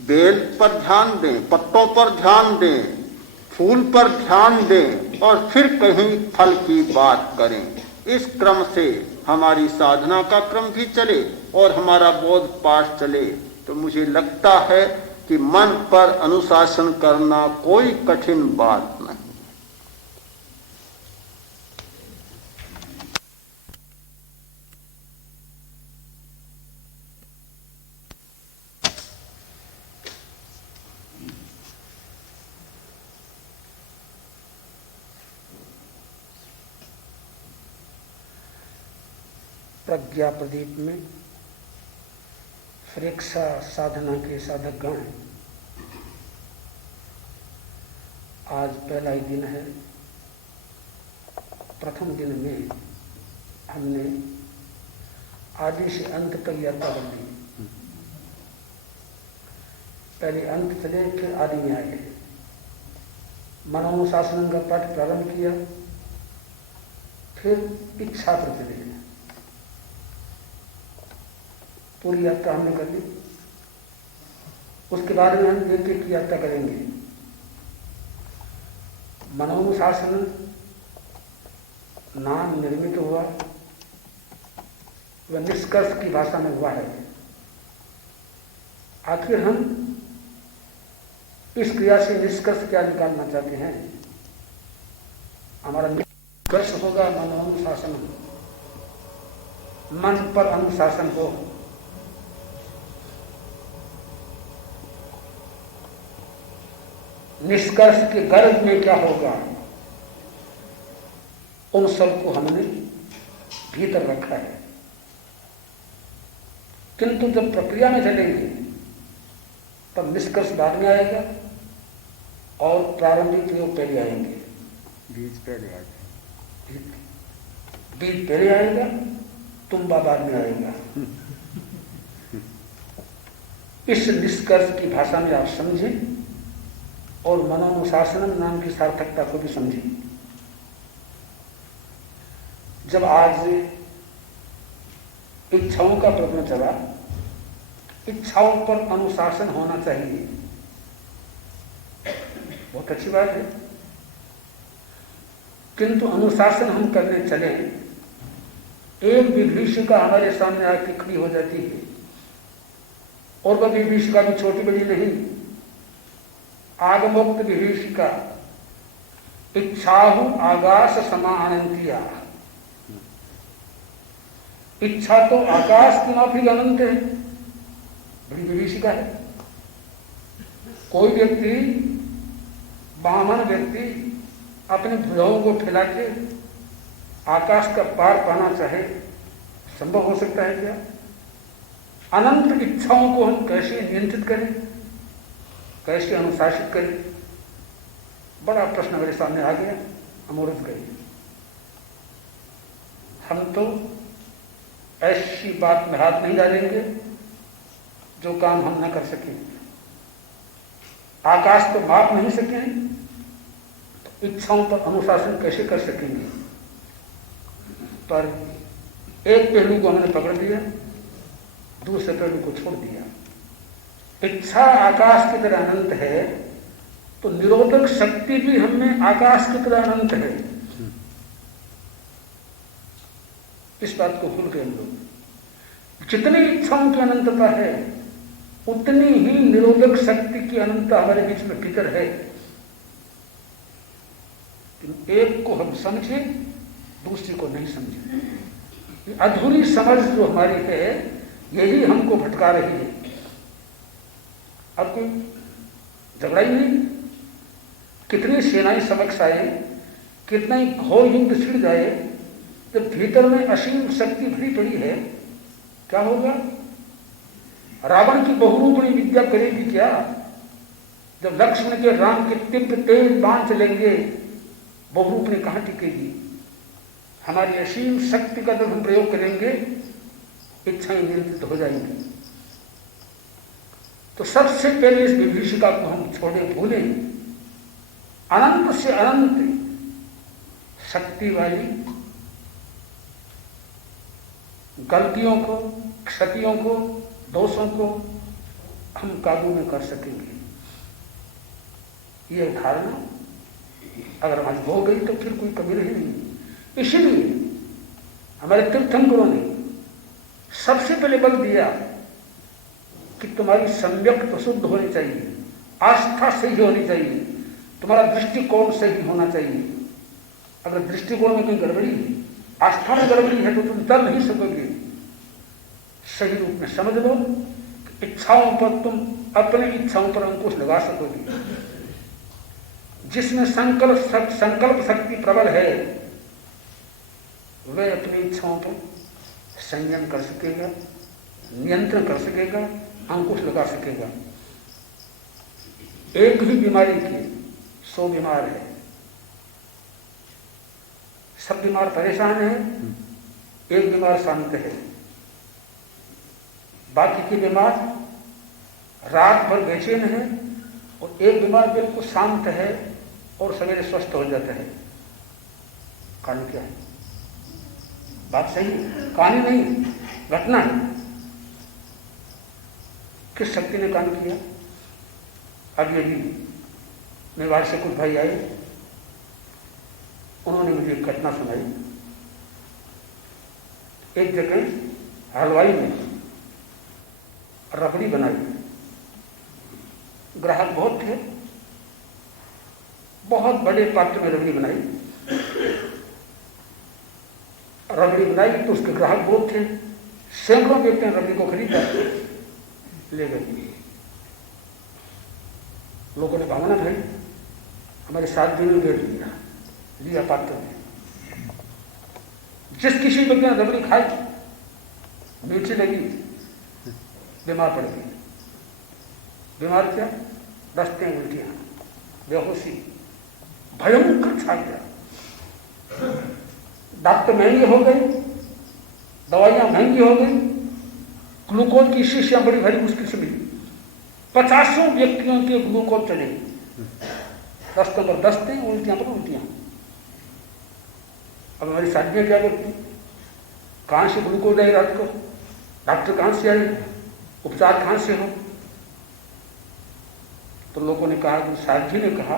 बेल पर ध्यान दें, पत्तों पर ध्यान दें, फूल पर ध्यान दें, और फिर कहीं फल की बात करें। इस क्रम से हमारी साधना का क्रम भी चले और हमारा बोध पाठ चले तो मुझे लगता है कि मन पर अनुशासन करना कोई कठिन बात नहीं। प्रज्ञा प्रदीप में फ्रेक्सा साधना के साधकगण, आज पहला ही दिन है। प्रथम दिन में हमने आदि से अंत तक यात्रा कर ली। पहले अंत चले, फिर आदि में आ गए। मनोनुशासन का पाठ प्रारंभ किया, फिर इच्छा पर चले। पूरी यात्रा हमने कर ली। उसके बाद में हम एक एक यात्रा करेंगे। मनोनुशासन नाम निर्मित हुआ, वह निष्कर्ष की भाषा में हुआ है। आखिर हम इस क्रिया से निष्कर्ष क्या निकालना चाहते हैं? हमारा निष्कर्ष होगा मनोनुशासन, मन पर अनुशासन हो। निष्कर्ष के गर्भ में क्या होगा, उन सबको हमने भीतर रखा है। किंतु जब प्रक्रिया में चलेंगे तब निष्कर्ष बाद में आएगा और प्रारंभिक प्रयोग पहले आएंगे। बीज पहले आ जाए, बीज पहले आएगा, तुम्बा बाद में आएगा। इस निष्कर्ष की भाषा में आप समझें और मनोनुशासन नाम की सार्थकता को भी समझें। जब आज इच्छाओं का प्रश्न चला, इच्छाओं पर अनुशासन होना चाहिए, बहुत अच्छी बात है। किंतु अनुशासन हम करने चले, एक विभीषिका हमारे सामने आके खड़ी हो जाती है और वह विभीषिका भी छोटी बड़ी नहीं, आगमोक्त विभीषिका, इच्छाहु आकाश समानंतिया। इच्छा तो आकाश की माफी अनंत है, बड़ी विभीषिका है। कोई व्यक्ति, बामन व्यक्ति अपने भुजाओं को फैला के आकाश का पार पाना चाहे, संभव हो सकता है क्या? अनंत इच्छाओं को हम कैसे नियंत्रित करें, कैसे अनुशासित करें? बड़ा प्रश्न मेरे सामने आ गया, हम उलझ गए। हम तो ऐसी बात में हाथ नहीं डालेंगे जो काम हम न कर सकें। आकाश को माप नहीं सकें तो इच्छाओं पर अनुशासन कैसे कर सकेंगे? पर एक पहलू को हमने पकड़ लिया, दूसरे पहलू को छोड़ दिया। इच्छा आकाश की तरह अनंत है तो निरोधक शक्ति भी हमें आकाश की तरह अनंत है। इस बात को भूल गए हम लोग। जितनी इच्छाओं की अनंतता है उतनी ही निरोधक शक्ति की अनंतता हमारे बीच में भीतर है। एक को हम समझे, दूसरी को नहीं समझे। अधूरी समझ जो हमारी है यही हमको भटका रही है। अब कोई झगड़ा ही नहीं, कितनी सेनाएं समक्ष आए, कितना ही घोर युद्ध छिड़ जाए, जब भीतर में असीम शक्ति भरी पड़ी है, क्या होगा? रावण की बहुरूपणी विद्या करेगी क्या? जब लक्ष्मण के राम के तीव्र तेज बाण चलेंगे, बहुरूपणी कहां टिकेगी? हमारी असीम शक्ति का जब हम प्रयोग करेंगे, इच्छाएं नियंत्रित हो जाएंगी। तो सबसे पहले इस विभीषिका को हम छोड़े, भूलें। अनंत से अनंत शक्ति वाली गलतियों को, क्षतियों को, दोषों को हम काबू में कर सकेंगे। यह धारणा अगर हमारी हो गई तो फिर कोई कमी रही नहीं। इसीलिए हमारे तीर्थंकरों ने सबसे पहले बल दिया कि तुम्हारी सम्यक तो शुद्ध होनी चाहिए, आस्था सही होनी चाहिए, तुम्हारा दृष्टिकोण सही होना चाहिए। अगर दृष्टिकोण में कोई गड़बड़ी है, आस्था में गड़बड़ी है, तो तुम चल नहीं सकोगे। सही रूप में समझ लो कि इच्छाओं पर तुम अपनी इच्छाओं पर अंकुश लगा सकोगे। जिसमें संकल्प शक्ति प्रबल है वह अपनी इच्छाओं पर संयम कर सकेगा, नियंत्रण कर सकेगा, अंकुश लगा सकेगा। एक ही बीमारी के 100 बीमार है, सब बीमार परेशान है, एक बीमार शांत है। बाकी के बीमार रात भर बेचैन है और एक बीमार बिल्कुल शांत है और सवेरे स्वस्थ हो जाता है। कारण क्या है? बात सही है, कहानी नहीं, घटना है। किस शक्ति ने काम किया? अब यदि मेवाड़ से कुछ भाई आए, उन्होंने मुझे एक घटना सुनाई। एक जगह हलवाई ने रबड़ी बनाई, ग्राहक बहुत थे, बहुत बड़े पात्र में रबड़ी बनाई। रबड़ी बनाई तो उसके ग्राहक बहुत थे, सैकड़ों व्यक्ति ने रबड़ी को खरीदा, ले गए। लोगों ने भावना भरी, हमारे 7 दिन में घेर लिया पात्र में। जिस किसी व्यक्ति ने रबड़ी खाई, मीठी लगी, बीमार पड़ गई। बीमार क्या? दस्ते, उल्टियां, बेहोशी, भयंकर छा गया। डॉक्टर महंगे हो गए, दवाइयां महंगी हो गई, ग्लूकोज की शीशियां बड़ी भारी मुश्किल से मिली। 50 व्यक्तियों के ग्लूकोज चले, 10 नंबर दस्ते, उल्टियां पर उल्टियां। अब हमारी शादियां क्या करती, कहां से ग्लूकोज आई रात को, डॉक्टर कहां से आई, उपचार कहां से हो? तो लोगों ने कहा कि साहब जी ने कहा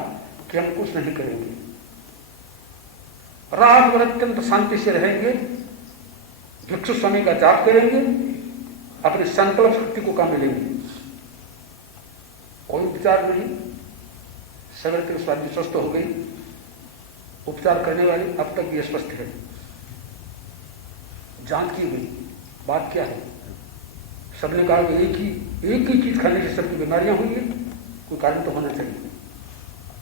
कि हम कुछ नहीं करेंगे, रात भर अत्यंत शांति से रहेंगे, भिक्षु स्वामी का जाप करेंगे, अपने संकल्प शक्ति को काम में लेंगे। कोई उपचार नहीं, सवेरे तक स्वास्थ्य स्वस्थ हो गई। उपचार करने वाले अब तक ये स्वस्थ है, जांच की गई, बात क्या है? सबने कहा कि एक ही चीज खाने से सबकी बीमारियां हुई है, कोई कारण तो होना चाहिए।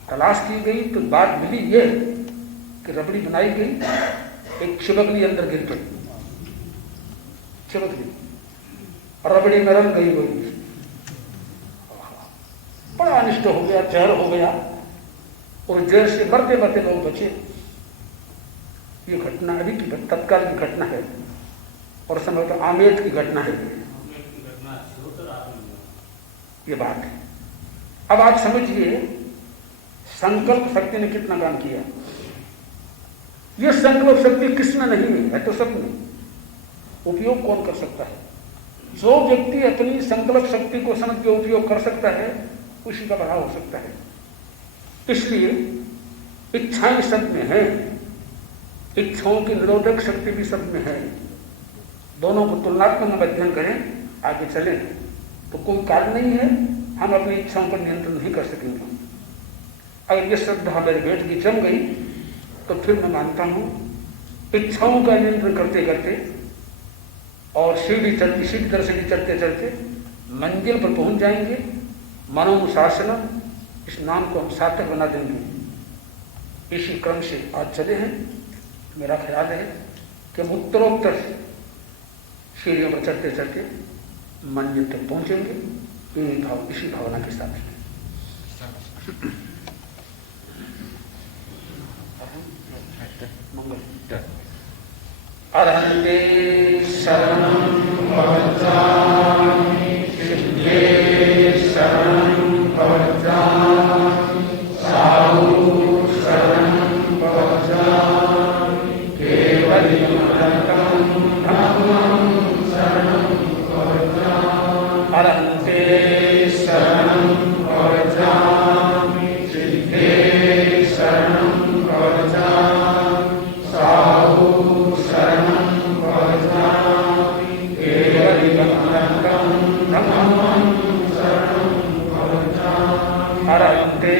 तलाश की गई तो बात मिली ये कि रबड़ी बनाई गई, एक छिपकली अंदर गिर गई, छिपकली, रबड़ी में रंग गई वही, बड़ा अनिष्ट हो गया, जहर हो गया, और जहर से मरते मरते लोग बचे। ये घटना अभी की तत्काल की घटना है, और समय तो आमेट की घटना है ये बात है। अब आप समझिए संकल्प शक्ति ने कितना काम किया। ये संकल्प शक्ति किसमें नहीं है तो सब में। उपयोग कौन कर सकता है? जो व्यक्ति अपनी संकल्प शक्ति को समझ के उपयोग कर सकता है उसी का बढ़ाव हो सकता है। इसलिए इच्छाएं सब में है, इच्छाओं की निरोधक शक्ति भी सब में है। दोनों को तुलनात्मक अध्ययन करें, आगे चलें तो कोई कारण नहीं है हम अपनी इच्छाओं पर नियंत्रण नहीं कर सकेंगे। अगर ये श्रद्धा मेरे पेट की जम गई तो फिर मैं मानता हूं इच्छाओं का नियंत्रण करते करते और सीधी तरह से चलते चलते मंजिल पर पहुंच जाएंगे। मनोनुशासन, इस नाम को हम सार्थक बना देंगे। इसी क्रम से आज चले हैं। मेरा ख्याल है कि हम उत्तरोत्तर सीढ़ियों पर चलते चलते मंजिल तक पहुंचेंगे, इसी भावना के साथ। मंगल। अरहन्ते शरणं भवत्यामि, सिद्धे शरणं भवत्यामि, साधु शरणं भवत्यामि, केवलिमनन्तं ब्रह्मं शरणं भवत्यामि। अरहन्ते शरणं भवत्यामि, सिद्धे शरणं भवत्यामि, साधु शरणं भवत्यामि, केवलिमनन्तं ब्रह्मं शरणं भवत्यामि। अरहन्ते